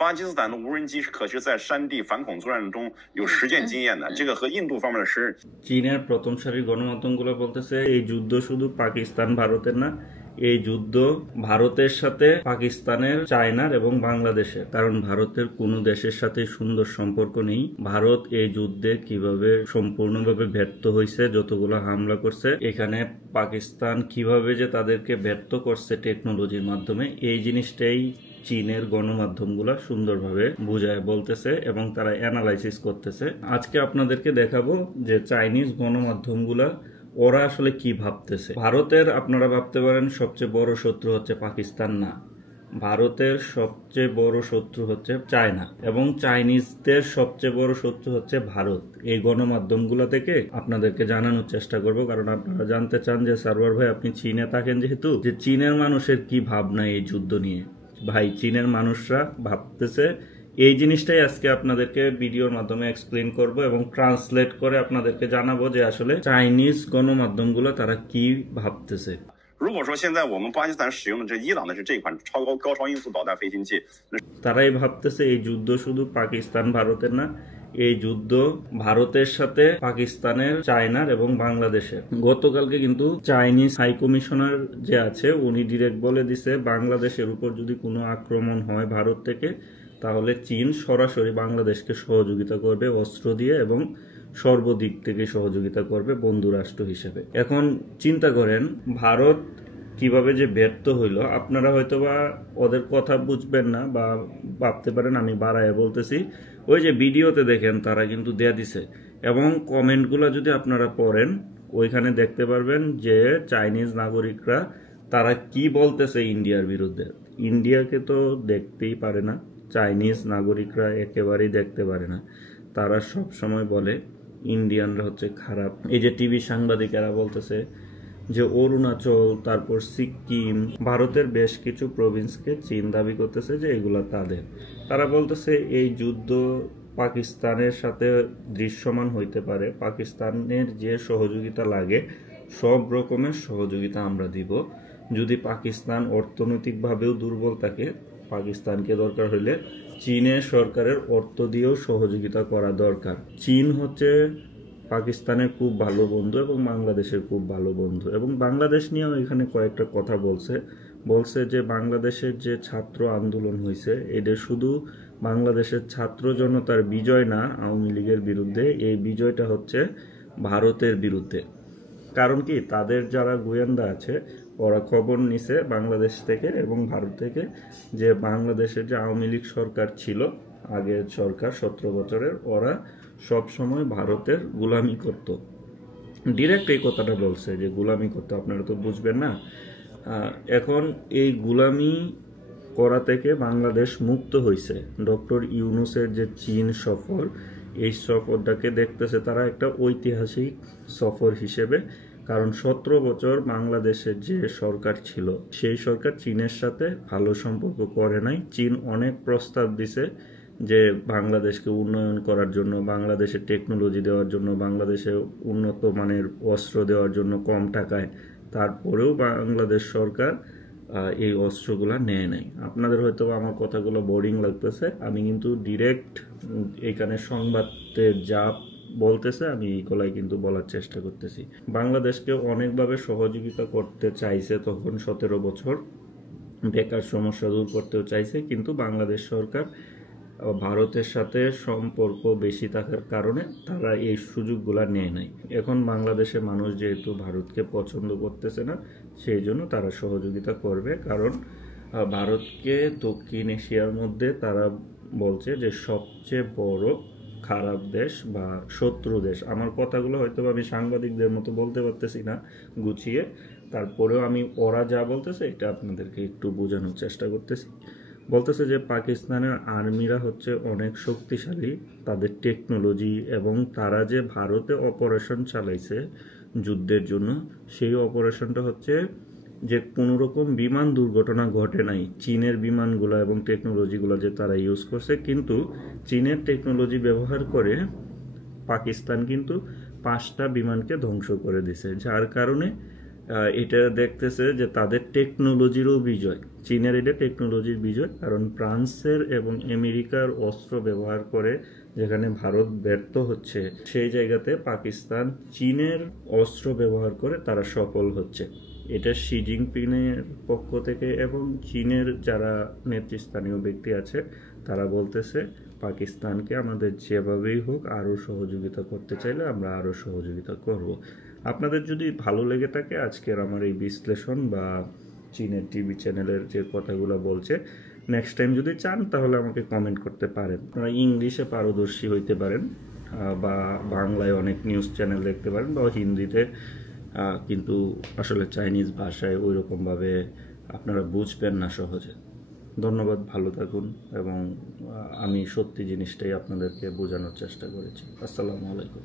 巴基斯坦的无人机可是在山地反恐作战中有实践经验的，这个和印度方面的是চীনের প্রথম সারির গণমাধ্যমগুলো বলতেছে এই যুদ্ধ শুধু পাকিস্তান ভারতের না, এই যুদ্ধ ভারতের সাথে পাকিস্তানের, চায়নার এবং বাংলাদেশের। কারণ ভারতের কোনো দেশের সাথে সুন্দর সম্পর্ক নেই। ভারত এই যুদ্ধে কিভাবে সম্পূর্ণভাবে ব্যর্থ হয়েছে, যতগুলো হামলা করছে, এখানে পাকিস্তান কিভাবে যে তাদেরকে ব্যর্থ করছে টেকনোলজির মাধ্যমে, এই জিনিসটাই চীনের গণমাধ্যমগুলা সুন্দরভাবে বুঝায় বলতেছে এবং তারা অ্যানালাইসিস করতেছে। আজকে আপনাদেরকে দেখাবো যে চাইনিজ গণমাধ্যমগুলা ওরা আসলে কি ভাবতেছে। ভারতের, আপনারা ভাবতে পারেন সবচেয়ে বড় শত্রু হচ্ছে পাকিস্তান, না, ভারতের সবচেয়ে বড় শত্রু হচ্ছে চায়না এবং চাইনিজদের সবচেয়ে বড় শত্রু হচ্ছে ভারত। এই গণমাধ্যমগুলো থেকে আপনাদেরকে জানানোর চেষ্টা করব, কারণ আপনারা জানতে চান যে সারওয়ার ভাই আপনি চীনে থাকেন যেহেতু, যে চীনের মানুষের কি ভাবনা এই যুদ্ধ নিয়ে। ভাই, চীনের মানুষরা ভাবতেছে এই জিনিসটাই আজকে আপনাদেরকে ভিডিওর মাধ্যমে এক্সপ্লেন করব এবং ট্রান্সলেট করে আপনাদেরকে জানাবো যে আসলে চাইনিজ গণমাধ্যমগুলো তারা কি ভাবতেছে।如果说现在我们巴基斯坦使用的这伊朗的是这款高超音速导弹飞行器，তারাই ভাবতেছে এই যুদ্ধ শুধু পাকিস্তান ভারতের না, এই যুদ্ধ ভারতের সাথে পাকিস্তানের, চায়নার এবং বাংলাদেশের। গতকালকে কিন্তু চাইনিজ হাই কমিশনার যে আছে উনি ডিরেক্ট বলে দিছে বাংলাদেশের উপর যদি কোনো আক্রমণ হয় ভারত থেকে, তাহলে চীন সরাসরি বাংলাদেশকে সহযোগিতা করবে অস্ত্র দিয়ে এবং সর্বদিক থেকে সহযোগিতা করবে বন্ধু রাষ্ট্র হিসেবে। এখন চিন্তা করেন ভারত কিভাবে যে ব্যর্থ হইল। আপনারা হয়তোবা ওদের কথা বুঝবেন না বা ভাবতে পারেন আমি বাড়ায় বলতেছি, ওই যে ভিডিওতে দেখেন তারা কিন্তু দেয়া দিছে এবং কমেন্টগুলো যদি আপনারা পড়েন ওইখানে দেখতে পারবেন যে চাইনিজ নাগরিকরা তারা কি বলতেছে ইন্ডিয়ার বিরুদ্ধে। ইন্ডিয়াকে তো দেখতেই পারে না, চাইনিজ নাগরিকরা একেবারেই দেখতে পারে না। তারা সব সময় বলে ইন্ডিয়ানরা হচ্ছে খারাপ। এই যে টিভি সাংবাদিকেরা বলতেছে যে অরুণাচল, তারপর সিকিম, ভারতের বেশ কিছু প্রভিন্সকে চীন দাবি করতেছে যে এগুলা তাদের। তারা বলতেছে এই যুদ্ধ পাকিস্তানের সাথে দৃশ্যমান হইতে পারে, পাকিস্তানের যে সহযোগিতা লাগে সব রকমের সহযোগিতা আমরা দিব। যদি পাকিস্তান অর্থনৈতিকভাবেও দুর্বল থাকে, পাকিস্তানকে দরকার হলে চীনের সরকারের অর্থ দিয়েও সহযোগিতা করা দরকার। চীন হচ্ছে পাকিস্তানের খুব ভালো বন্ধু এবং বাংলাদেশের খুব ভালো বন্ধু, এবং বাংলাদেশ নিয়েও এখানে কয়েকটা কথা বলছে যে বাংলাদেশের যে ছাত্র আন্দোলন হয়েছে এটা শুধু বাংলাদেশের ছাত্র জনতার বিজয় না আওয়ামী লীগের বিরুদ্ধে, এই বিজয়টা হচ্ছে ভারতের বিরুদ্ধে। কারণ কি, তাদের যারা গোয়েন্দা আছে ওরা খবর নিছে বাংলাদেশ থেকে এবং ভারত থেকে যে বাংলাদেশের যে আওয়ামী লীগ সরকার ছিল, আগের সরকার 17 বছরের, ওরা সব সময় ভারতের গোলামি করত। ডিরেক্ট এই কথাটা বলছে যে গোলামি করতে, আপনারা তো বুঝবেন না। এখন এই গোলামি করা থেকে বাংলাদেশ মুক্ত হয়েছে। ডক্টর ইউনূসের যে চীন সফর, এই সফরটাকে দেখতেছে তারা একটা ঐতিহাসিক সফর হিসেবে। কারণ 17 বছর বাংলাদেশের যে সরকার ছিল সেই সরকার চীনের সাথে ভালো সম্পর্ক করে নাই। চীন অনেক প্রস্তাব দিছে যে বাংলাদেশকে উন্নয়ন করার জন্য, বাংলাদেশের টেকনোলজি দেওয়ার জন্য, বাংলাদেশে উন্নত মানের অস্ত্র দেওয়ার জন্য কম টাকায়। তারপরেও বাংলাদেশ সরকার এই অস্ত্রগুলো নেয় নাই। আপনাদের হয়তো আমার কথাগুলো বোরিং লাগতেছে, আমি কিন্তু ডিরেক্ট এখানে সংবাদে যা বলতেছে আমি এই গলায় কিন্তু বলার চেষ্টা করতেছি। বাংলাদেশকে অনেকভাবে সহযোগিতা করতে চাইছে তখন 17 বছর, বেকার সমস্যা দূর করতেও চাইছে, কিন্তু বাংলাদেশ সরকার ভারতের সাথে সম্পর্ক বেশি থাকার কারণে তারা এই সুযোগগুলা নেয় নাই। এখন বাংলাদেশের মানুষ যেহেতু ভারতকে পছন্দ করতেছে না, সেই জন্য তারা সহযোগিতা করবে। কারণ ভারতকে দক্ষিণ এশিয়ার মধ্যে তারা বলছে যে সবচেয়ে বড় খারাপ দেশ বা শত্রু দেশ। আমার কথাগুলো হয়তো আমি সাংবাদিকদের মতো বলতে পারতেছি না গুছিয়ে, তারপরেও আমি ওরা যা বলতেছে এটা আপনাদেরকে একটু বোঝানোর চেষ্টা করতেছি। বলতেছে যে পাকিস্তানের আর্মিরা হচ্ছে অনেক শক্তিশালী, তাদের টেকনোলজি, এবং তারা যে ভারতে অপারেশন চালাইছে যুদ্ধের জন্য, সেই অপারেশনটা হচ্ছে যে কোনো রকম বিমান দুর্ঘটনা ঘটে নাই। চীনের বিমানগুলো এবং টেকনোলজিগুলো যে তারা ইউজ করছে, কিন্তু চীনের টেকনোলজি ব্যবহার করে পাকিস্তান কিন্তু 5টা বিমানকে ধ্বংস করে দিছে, যার কারণে এটা দেখতেছে যে তাদের টেকনোলজিরও বিজয়, চীনের এটা টেকনোলজির বিজয়। কারণ ফ্রান্সের এবং আমেরিকার অস্ত্র ব্যবহার করে যেখানে ভারত ব্যর্থ হচ্ছে, সেই জায়গাতে পাকিস্তান চীনের অস্ত্র ব্যবহার করে তারা সফল হচ্ছে। এটা শি জিনপিংয়ের পক্ষ থেকে এবং চীনের যারা নেতৃস্থানীয় ব্যক্তি আছে তারা বলতেছে পাকিস্তানকে আমাদের যেভাবেই হোক আরও সহযোগিতা করতে চাইলে আমরা আরও সহযোগিতা করব। আপনাদের যদি ভালো লেগে থাকে আজকের আমার এই বিশ্লেষণ বা চীনের টিভি চ্যানেলের যে কথাগুলো বলছে, নেক্সট টাইম যদি চান তাহলে আমাকে কমেন্ট করতে পারেন। আপনারা ইংলিশে পারদর্শী হইতে পারেন বা বাংলায় অনেক নিউজ চ্যানেল দেখতে পারেন বা হিন্দিতে, কিন্তু আসলে চাইনিজ ভাষায় ওই রকমভাবে আপনারা বুঝবেন না সহজে। ধন্যবাদ, ভালো থাকুন এবং আমি সত্যি জিনিসটাই আপনাদেরকে বোঝানোর চেষ্টা করেছি। আসসালামু আলাইকুম।